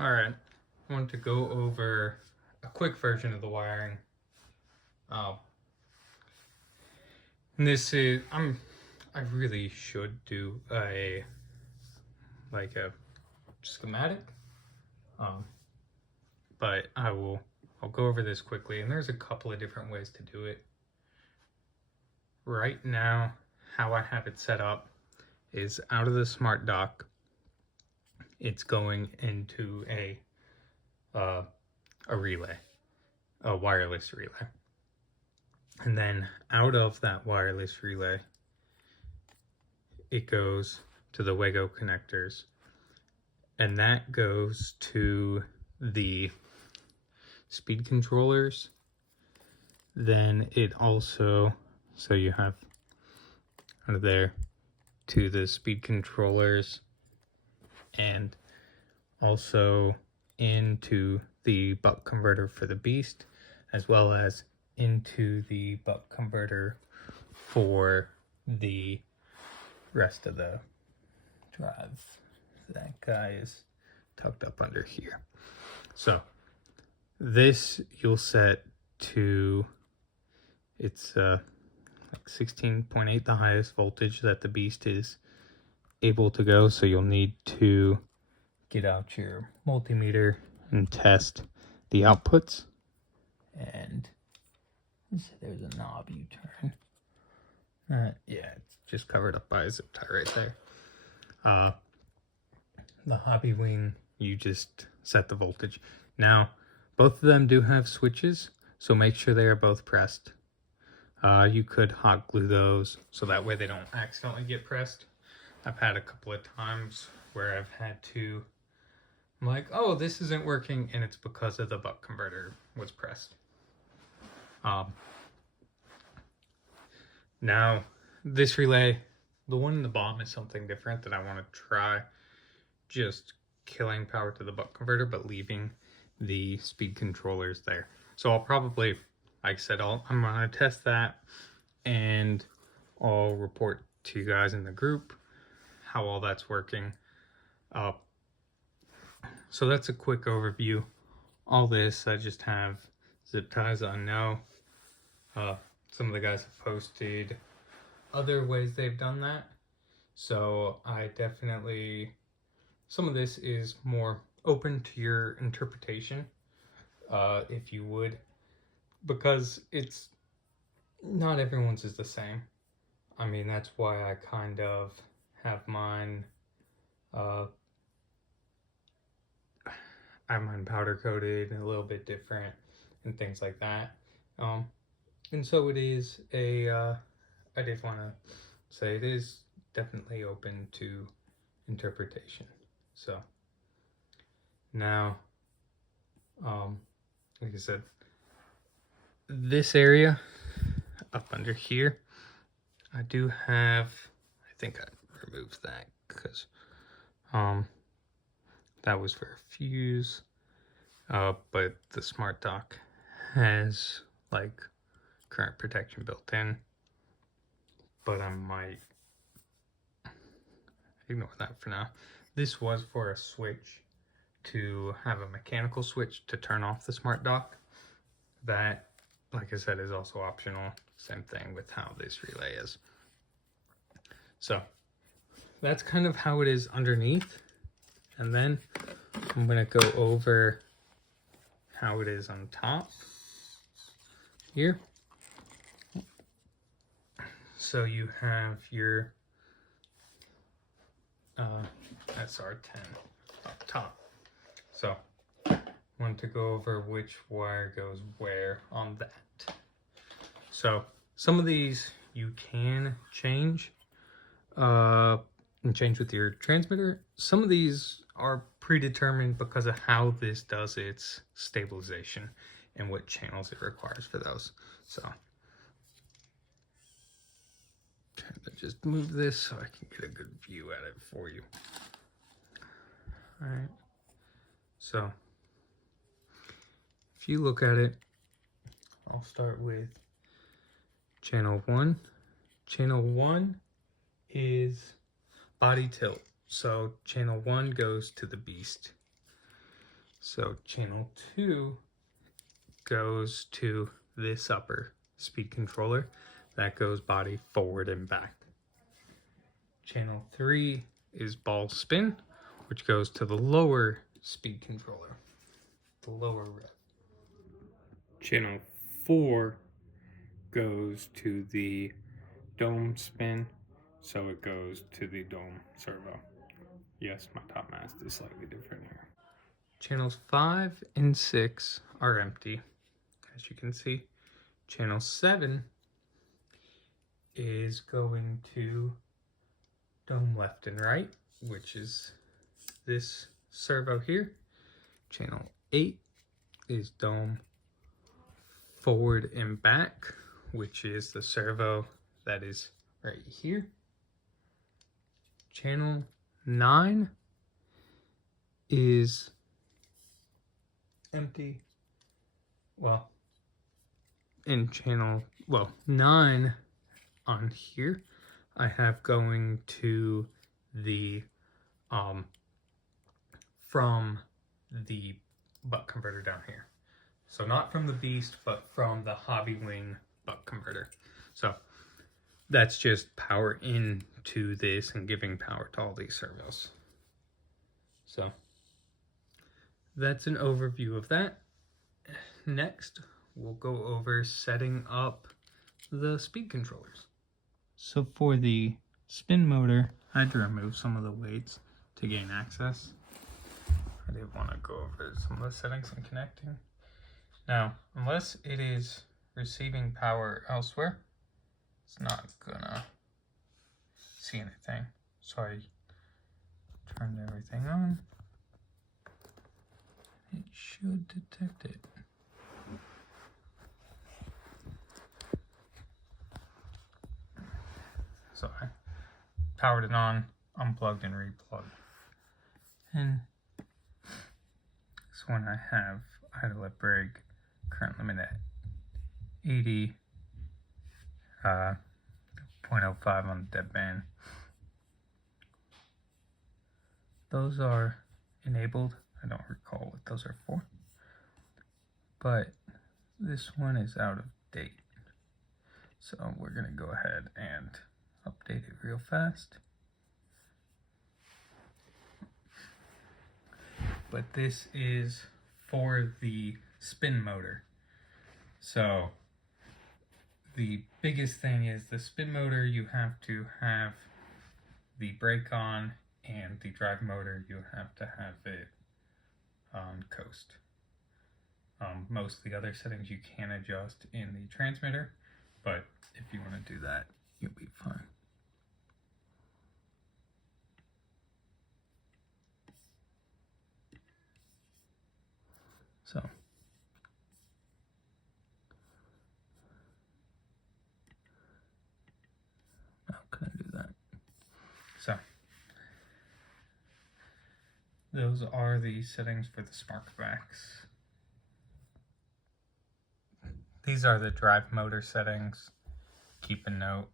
Alright, I want to go over a quick version of the wiring. This is, I really should do a schematic, but I'll go over this quickly, and there's a couple of different ways to do it. Right now, how I have it set up is out of the smart dock, it's going into a relay, a wireless relay. And then out of that wireless relay, it goes to the Wago connectors, and that goes to the speed controllers. Then it also, so you have out of there to the speed controllers, and also into the buck converter for the Beast, as well as into the buck converter for the rest of the drive. That guy is tucked up under here. So this you'll set to, it's like 16.8, the highest voltage that the Beast is able to go. So you'll need to get out your multimeter and test the outputs. And there's a knob you turn. Yeah, it's just covered up by a zip tie right there. The Hobbywing, you just set the voltage. Now, both of them do have switches, so make sure they are both pressed. You could hot glue those so that way they don't accidentally get pressed. I've had a couple of times where I've had to, I'm like, oh, this isn't working, and it's because of the buck converter was pressed. Now, this relay, the one in the bottom is something different that I want to try. Just killing power to the buck converter, but leaving the speed controllers there. So I'll probably, like I said, I'm going to test that, and I'll report to you guys in the group how all that's working. So that's a quick overview. All this, I just have zip ties I know. Some of the guys have posted other ways they've done that. So I definitely, some of this is more open to your interpretation, if you would, because it's, not everyone's is the same. I mean, that's why I kind of have mine, I have mine powder coated and a little bit different and things like that. And so it is I did want to say it is definitely open to interpretation. So now, like I said, this area up under here, I do have, I think I removed that because that was for a fuse, but the smart dock has like current protection built in, but I might ignore that for now. This was for a switch, to have a mechanical switch to turn off the smart dock. That, like I said, is also optional. Same thing with how this relay is. So that's kind of how it is underneath. And then I'm going to go over how it is on top here. So you have your SR10 up top. So I want to go over which wire goes where on that. So some of these you can change and change with your transmitter. Some of these are predetermined because of how this does its stabilization and what channels it requires for those. So just move this so I can get a good view at it for you. All right. So if you look at it, I'll start with channel 1. Channel 1 is body tilt. So channel 1 goes to the Beast. So channel 2 goes to this upper speed controller that goes body forward and back. Channel 3 is ball spin, which goes to the lower speed controller, the lower rev. Channel 4 goes to the dome spin, so it goes to the dome servo. Yes, my top mast is slightly different here. Channels 5 and 6 are empty, as you can see. Channel 7 is going to dome left and right, which is this servo here. Channel 8 is dome forward and back, which is the servo that is right here. Channel 9 is empty. Well, in channel 9 on here, I have going to the from the buck converter down here. So not from the Beast, but from the Hobbywing buck converter. So that's just power into this and giving power to all these servos. So that's an overview of that. Next, we'll go over setting up the speed controllers. So for the spin motor, I had to remove some of the weights to gain access. I did want to go over some of the settings and connecting. Now, unless it is receiving power elsewhere, it's not gonna see anything. So I turned everything on. It should detect it. So I powered it on, unplugged and replugged. And this one I have idle at brake, current limit at 80, 0.05 on the dead band. Those are enabled. I don't recall what those are for. But this one is out of date. So we're gonna go ahead and update it real fast. But this is for the spin motor. So the biggest thing is the spin motor, you have to have the brake on, and the drive motor, you have to have it on coast. Most of the other settings you can adjust in the transmitter, but if you want to do that, you'll be fine. So how can I do that? So those are the settings for the SmartVax. These are the drive motor settings. Keep a note,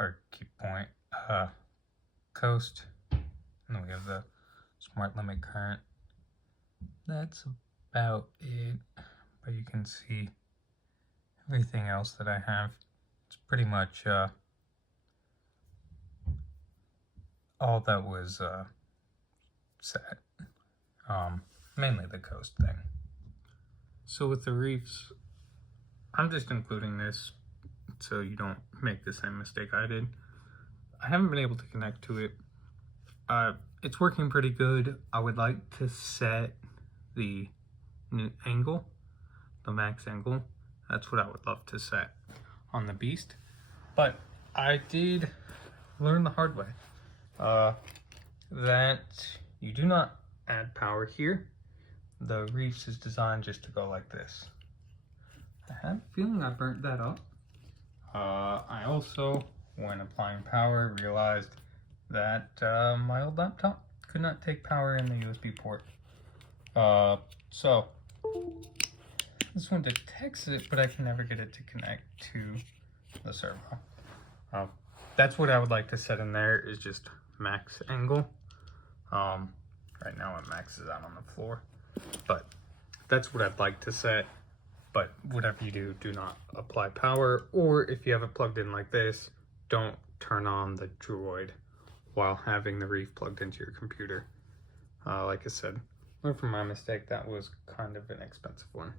or keep point, coast, and then we have the smart limit current. That's about it, but you can see everything else that I have. It's pretty much all that was set, mainly the coast thing. So with the reefs, I'm just including this so you don't make the same mistake I did. I haven't been able to connect to it. It's working pretty good. I would like to set the angle, the max angle. That's what I would love to set on the Beast. But I did learn the hard way that you do not add power here. The Reefs is designed just to go like this. I have a feeling I burnt that up. I also, when applying power, realized that my old laptop could not take power in the USB port. So this one detects it, but I can never get it to connect to the servo. That's what I would like to set in there, is just max angle. Right now it maxes out on the floor. But that's what I'd like to set. But whatever you do, do not apply power, or if you have it plugged in like this, don't turn on the Droid while having the Reef plugged into your computer. Like I said, learn from my mistake, that was kind of an expensive one.